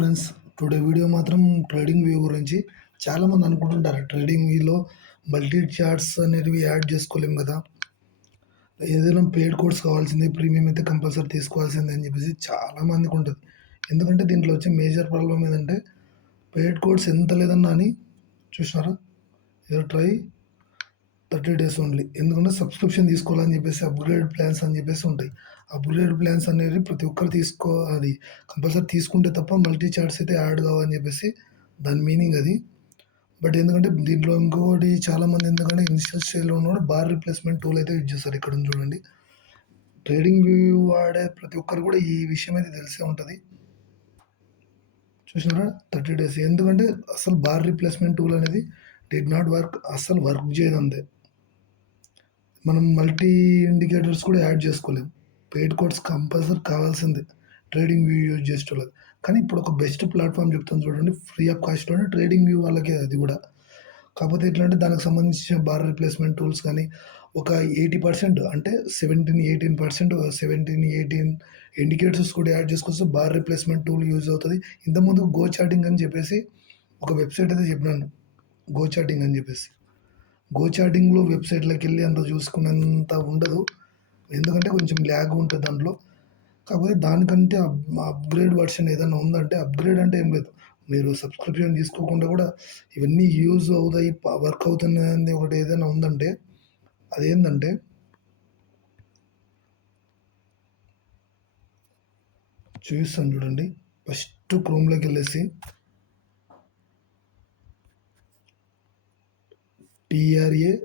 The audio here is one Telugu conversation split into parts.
ఫ్రెండ్స్, టుడే వీడియో మాత్రం ట్రేడింగ్ వ్యూ గురించి. చాలామంది అనుకుంటుంటారు ట్రేడింగ్ వ్యూలో మల్టీ చార్ట్స్ అనేవి యాడ్ చేసుకోలేం కదా, ఏదైనా పెయిడ్ కోర్స్ కావాల్సిందే, ప్రీమియం అయితే కంపల్సరీ తీసుకోవాల్సిందే అని చెప్పేసి చాలామందికి ఉంటుంది. ఎందుకంటే దీంట్లో వచ్చే మేజర్ ప్రాబ్లం ఏంటంటే పెయిడ్ కోర్స్ ఎంత లేదన్నా అని చూసినారా, ఏదో ట్రై 30 డేస్ ఓన్లీ. ఎందుకంటే సబ్స్క్రిప్షన్ తీసుకోవాలని చెప్పేసి అప్గ్రేడ్ ప్లాన్స్ అని చెప్పేసి ఉంటాయి. అప్గ్రేడ్ ప్లాన్స్ అనేది ప్రతి ఒక్కరు అది కంపల్సరీ తీసుకుంటే తప్ప మల్టీ చార్ట్స్ అయితే యాడ్ కావని చెప్పేసి దాని మీనింగ్ అది. బట్ ఎందుకంటే దీంట్లో ఇంకొకటి చాలామంది ఎందుకంటే ఇనిషియల్ స్టేజ్లో ఉన్నవాడు బార్ రిప్లేస్మెంట్ టూల్ అయితే యూజ్ చేస్తారు. ఇక్కడ చూడండి, ట్రేడింగ్ వ్యూ వాడే ప్రతి ఒక్కరు కూడా ఈ విషయం అయితే తెలిసే ఉంటుంది. చూసినారా 30 డేస్, ఎందుకంటే అసలు బార్ రిప్లేస్మెంట్ టూల్ అనేది డిడ్ నాట్ వర్క్, అసలు వర్క్ చేయదు అంతే. మనం మల్టీ ఇండికేటర్స్ కూడా యాడ్ చేసుకోలేము. పెయిడ్ కోడ్స్ కంపల్సరీ కావాల్సిందే ట్రేడింగ్ వ్యూ యూజ్ చేసేటోళ్ళకి. కానీ ఇప్పుడు ఒక బెస్ట్ ప్లాట్ఫామ్ చెప్తాను చూడండి, ఫ్రీ ఆఫ్ కాస్ట్లోనే ట్రేడింగ్ వ్యూ వాళ్ళకే అది కూడా. కాకపోతే ఎట్లా అంటే దానికి సంబంధించిన బార్ రిప్లేస్మెంట్ టూల్స్ కానీ ఒక 80% అంటే 18% 18 ఇండికేటర్స్ కూడా యాడ్ చేసుకోవచ్చు. బార్ రిప్లేస్మెంట్ టూల్ యూజ్ అవుతుంది. ఇంతకుముందు గో చాటింగ్ అని చెప్పేసి ఒక వెబ్సైట్ అయితే చెప్పినాను, గో చాటింగ్ అని చెప్పేసి. గో చాటింగ్లో వెబ్సైట్లోకి వెళ్ళి అంత చూసుకునేంత ఉండదు, ఎందుకంటే కొంచెం ల్యాగ్ ఉంటుంది దాంట్లో. కాకపోతే దానికంటే అప్గ్రేడ్ వర్షన్ ఏదైనా ఉందంటే, అప్గ్రేడ్ అంటే ఏం లేదు, మీరు సబ్స్క్రిప్షన్ తీసుకోకుండా కూడా ఇవన్నీ యూజ్ అవుతాయి, వర్క్ అవుతుంది ఒకటి ఏదైనా ఉందంటే అదేంటంటే చూపిస్తాను చూడండి. ఫస్ట్ క్రోమ్లోకి వెళ్ళేసి TRADING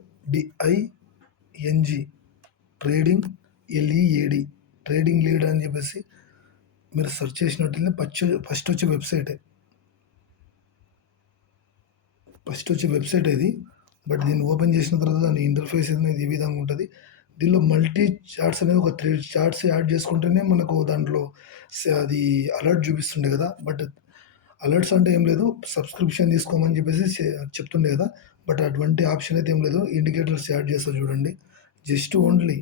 trading LEAD trading lead అని చెప్పేసి మీరు సెర్చ్ చేసినట్లయితే ఫస్ట్ వచ్చే వెబ్సైట్ ఇది. బట్ దీన్ని ఓపెన్ చేసిన తర్వాత దాని ఇంటర్ఫేస్ అనేది ఈ విధంగా ఉంటుంది. దీనిలో మల్టీ చార్ట్స్ అనేది ఒక 3 చార్ట్స్ యాడ్ చేసుకుంటేనే మనకు దాంట్లో అది అలర్ట్ చూపిస్తుండే కదా. బట్ అలర్ట్స్ అంటే ఏం లేదు, సబ్స్క్రిప్షన్ తీసుకోమని చెప్పేసి చెప్తుండే కదా. బట్ అటువంటి ఆప్షన్ అయితే ఏం లేదు. ఇండికేటర్స్ యాడ్ చేస్తారు చూడండి, జస్ట్ ఓన్లీ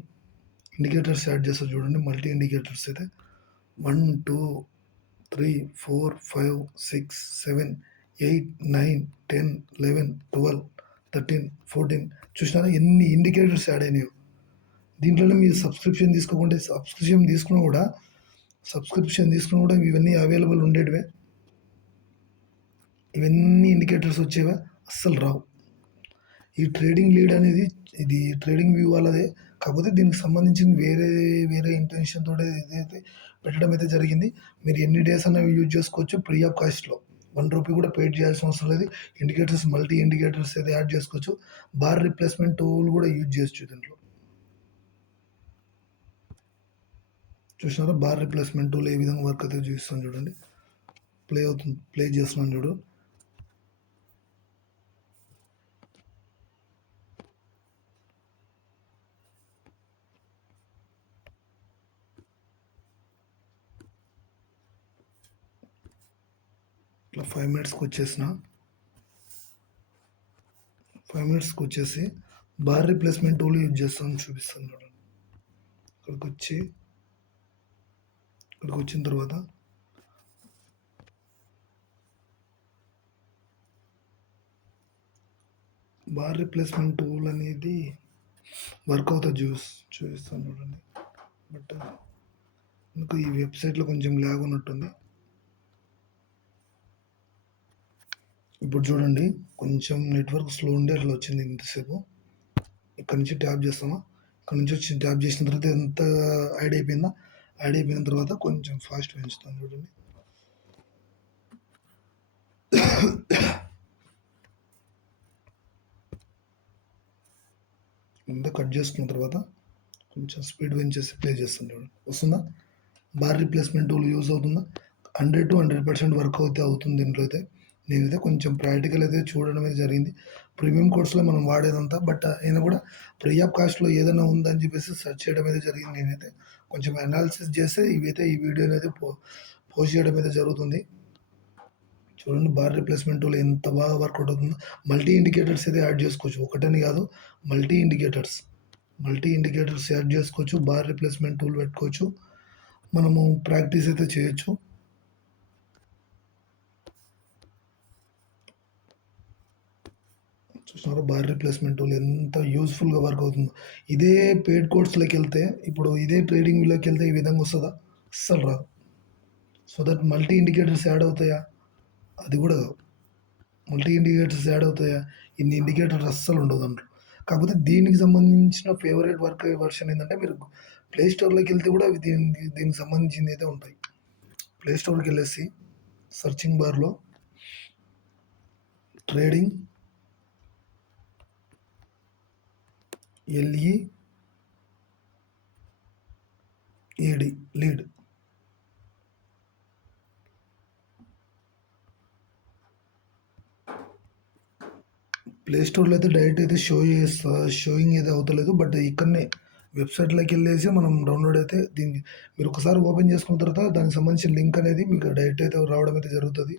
ఇండికేటర్స్ యాడ్ చేస్తారు చూడండి. మల్టీ ఇండికేటర్స్ అయితే 1 2 3 4 5 6 7 8 9 10 11 12 13 14 చూసినారా ఎన్ని ఇండికేటర్స్ యాడ్ అయినాయో. దీంట్లోనే మీరు సబ్స్క్రిప్షన్ తీసుకున్నా కూడా ఇవన్నీ అవైలబుల్ ఉండేటివే. ఇవన్నీ ఇండికేటర్స్ వచ్చేవా అస్సలు రావు. ఈ ట్రేడింగ్ లీడ్ అనేది ఇది ట్రేడింగ్ వ్యూ వాళ్ళదే. కాకపోతే దీనికి సంబంధించిన వేరే ఇంటెన్షన్ తోటి ఇదైతే పెట్టడం అయితే జరిగింది. మీరు ఎన్ని డేస్ అన్న యూజ్ చేసుకోవచ్చు ఫ్రీ ఆఫ్ కాస్ట్లో. 1 రూపీ కూడా పేడ్ చేయాల్సిన అవసరం లేదు. ఇండికేటర్స్ మల్టీ ఇండికేటర్స్ అయితే యాడ్ చేసుకోవచ్చు. బార్ రిప్లేస్మెంట్ టూల్ కూడా యూజ్ చేయొచ్చు దీంట్లో. చూసినారా బార్ రిప్లేస్మెంట్ టూల్ ఏ విధంగా వర్క్ అయితే చూపిస్తాను చూడండి. ప్లే చేస్తున్నాను చూడు. ఇట్లా 5 మినిట్స్కి వచ్చేసి బార్ రిప్లేస్మెంట్ టూల్ యూజ్ చేస్తాను చూపిస్తాను చూడండి. ఇక్కడికి వచ్చిన తర్వాత బార్ రిప్లేస్మెంట్ టూల్ అనేది వర్క్ అవుతుంది చూపిస్తాను చూడండి. బట్ ఇంకా ఈ వెబ్సైట్లో కొంచెం ల్యాగ్ ఉన్నట్టుంది. ఇప్పుడు చూడండి, కొంచెం నెట్వర్క్ స్లో ఉండి అట్లా వచ్చింది ఇంతసేపు. ఇక్కడ నుంచి ట్యాప్ చేస్తామా, ఇక్కడ నుంచి వచ్చి ట్యాప్ చేసిన తర్వాత ఎంత యాడ్ అయిపోయిన తర్వాత కొంచెం ఫాస్ట్ పెంచుతాను చూడండి. ఇంత కట్ చేసుకున్న తర్వాత కొంచెం స్పీడ్ పెంచేసి ప్లే చేస్తాను చూడండి. వస్తుందా? బార్ రిప్లేస్మెంట్ టూల్ యూజ్ అవుతుందా? 100 to 100% వర్క్ అవుతుంది దీంట్లో అయితే. నేనైతే కొంచెం ప్రాక్టికల్ అయితే చూడడం అయితే జరిగింది. ప్రీమియం కోర్స్లో మనం వాడేదంతా. బట్ అయినా కూడా ఫ్రీ ఆఫ్ కాస్ట్లో ఏదైనా ఉందని చెప్పేసి సెర్చ్ చేయడం అయితే జరిగింది. నేనైతే కొంచెం అనాలిసిస్ చేస్తే ఈ వీడియోని అయితే పోస్ట్ చేయడం అయితే జరుగుతుంది. చూడండి బార్ రిప్లేస్మెంట్ టూల్ ఎంత బాగా వర్కౌట్ అవుతుందో. మల్టీ ఇండికేటర్స్ అయితే యాడ్ చేసుకోవచ్చు, ఒకటని కాదు, మల్టీ ఇండికేటర్స్ యాడ్ చేసుకోవచ్చు. బార్ రిప్లేస్మెంట్ టూల్ పెట్టుకోవచ్చు. మనము ప్రాక్టీస్ అయితే చేయొచ్చు. చూసినారా బార్ రీప్లేస్‌మెంట్ టూల్ ఎంత యూజ్‌ఫుల్‌గా వర్క్ అవుతుందో. ఇదే పెయిడ్ కోర్స్‌లోకెళ్తే ఇప్పుడు ఇదే ట్రేడింగ్ వ్యూలోకెళ్తే ఈ విధంగా వస్తదా? అస్సలు రాదు. So that multi indicators add అవుతాయా? అది కూడా కాదు. మల్టీ ఇండికేటర్స్ యాడ్ అవుతాయా? ఇన్ని ఇండికేటర్స్ అస్సలు ఉండవు దాంట్లో. కాకపోతే దీనికి సంబంధించిన ఫేవరెట్ వర్క్ వెర్షన్ ఏందంటే మీరు ప్లే స్టోర్‌లోకెళ్తే కూడా అవి దీనికి సంబంధించినవైతే ఉంటాయి. ప్లే స్టోర్‌కెళ్ళేసి సెర్చింగ్ బార్‌లో ట్రేడింగ్ ఎల్ఈ ఏడి లీడ్ ప్లే స్టోర్‌లో అయితే డైరెక్ట్ అయితే షోయింగ్ అయితే అవుతలేదు. బట్ ఇక్కడనే వెబ్‌సైట్‌లోకెళ్ళేసి మనం డౌన్‌లోడ్ అయితే దీనికి మీరు ఒకసారి ఓపెన్ చేసుకున్న తర్వాత దానికి సంబంధించిన లింక్ అనేది మీకు డైరెక్ట్ అయితే రావడం అయితే జరుగుతది.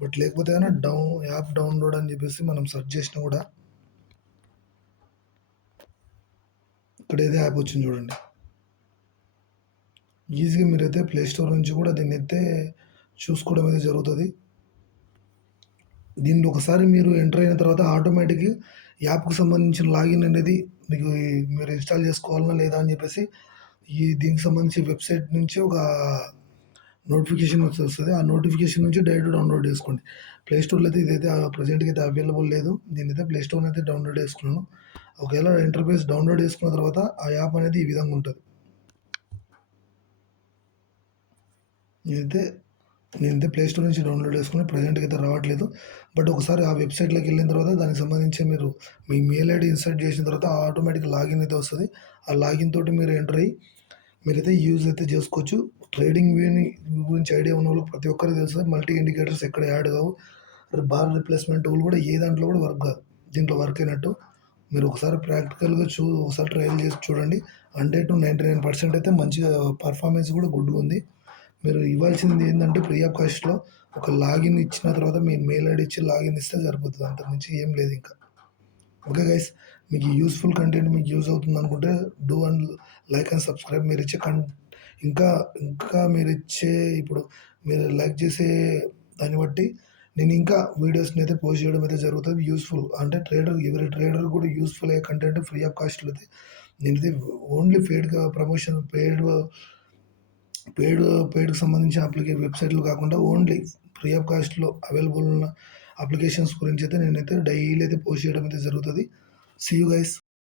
బట్ లేకపోతే గనక యాప్ డౌన్‌లోడ్ అని చెప్పేసి మనం సెర్చ్ చేసినా కూడా ఇక్కడ ఏదో యాప్ వచ్చింది చూడండి. ఈజీగా మీరైతే ప్లే స్టోర్ నుంచి కూడా దీన్నైతే చూసుకోవడం అయితే జరుగుతది. దీన్ని ఒకసారి మీరు ఎంటర్ అయిన తర్వాత ఆటోమేటిక్‌గా యాప్‌కి సంబంధించిన లాగిన్ అనేది మీకు మీరు ఇన్‌స్టాల్ చేసుకోవాలనా లేదా అని చెప్పేసి దీనికి సంబంధించి వెబ్‌సైట్ నుంచి ఒక నోటిఫికేషన్ వస్తది. ఆ నోటిఫికేషన్ నుంచి డైరెక్ట్ డౌన్‌లోడ్ చేసుకోండి. ప్లే స్టోర్‌లో అయితే ఇదైతే ప్రెజెంట్‌గా అయితే అవైలబుల్ లేదు. నేనైతే ప్లే స్టోర్‌లో అయితే డౌన్‌లోడ్ చేసుకున్నాను. ఒకవేళ ఇంటర్ఫేస్ డౌన్‌లోడ్ చేసుకున్న తర్వాత ఆ యాప్ అనేది ఈ విధంగా ఉంటది. నేనైతే నేనైతే ప్లే స్టోర్ నుంచి డౌన్‌లోడ్ చేసుకుని ప్రెజెంట్‌గా అయితే రావట్లేదు. బట్ ఒకసారి ఆ వెబ్‌సైట్‌లోకి వెళ్ళిన తర్వాత దానికి సంబంధించి మీరు మీ మెయిల్ ఐడీ ఇన్సర్ట్ చేసిన తర్వాత ఆటోమేటిక్ లాగిన్ అయితే వస్తది. ఆ లాగిన్ తోటి మీరు ఎంటర్ అయ్యి మీరైతే యూజ్ అయితే చేసుకోవచ్చు. ట్రేడింగ్ వ్యూని గురించి ఐడియా ఉన్నోళ్ళకి ప్రతి ఒక్కరికి తెలుస్తది. మల్టీ ఇండికేటర్స్ ఎక్కడ యాడ్ కావు. బార్ రిప్లేస్‌మెంట్ టూల్ కూడా ఏ దాంట్లో కూడా వర్క్ కాదు. దీంట్లో వర్క్ అయినట్టు. మీరు ఒకసారి ప్రాక్టికల్‌గా ఒకసారి ట్రయల్ చేసి చూడండి. 100-99% అయితే మంచిగా పర్ఫార్మెన్స్ కూడా గుడ్‌గా ఉంది. మీరు ఇవ్వాల్సింది ఏందంటే ఫ్రీ ఆఫ్ కాస్ట్‌లో ఒక లాగిన్ ఇచ్చిన తర్వాత మీ మెయిల్ ఐడీ ఇచ్చి లాగిన్ ఇస్తే సరిపోతది. అంతకు మించి ఏం లేదు ఇంకా. ఓకే గైస్, మీకు యూస్ఫుల్ కంటెంట్ మీకు యూజ్ అవుతుంది అనుకుంటే do and like and subscribe. మీరు ఇచ్చే ఇంకా ఇంకా మీరు ఇచ్చే ఇప్పుడు మీరు లైక్ చేసే దాన్ని బట్టి నేను ఇంకా వీడియోస్ని అయితే పోస్ట్ చేయడం అయితే జరుగుతుంది. యూస్ఫుల్ అంటే ఎవరి ట్రేడర్ కూడా యూస్ఫుల్ అయ్యే కంటెంట్ ఫ్రీ ఆఫ్ కాస్ట్లో అయితే నేనైతే ఓన్లీ పెయిడ్గా ప్రమోషన్ పెయిడ్ పెయిడ్కి సంబంధించిన వెబ్సైట్లు కాకుండా ఓన్లీ ఫ్రీ ఆఫ్ కాస్ట్లో అవైలబుల్ ఉన్న అప్లికేషన్స్ గురించి అయితే నేనైతే డైలీ అయితే పోస్ట్ చేయడం అయితే జరుగుతుంది. See you guys.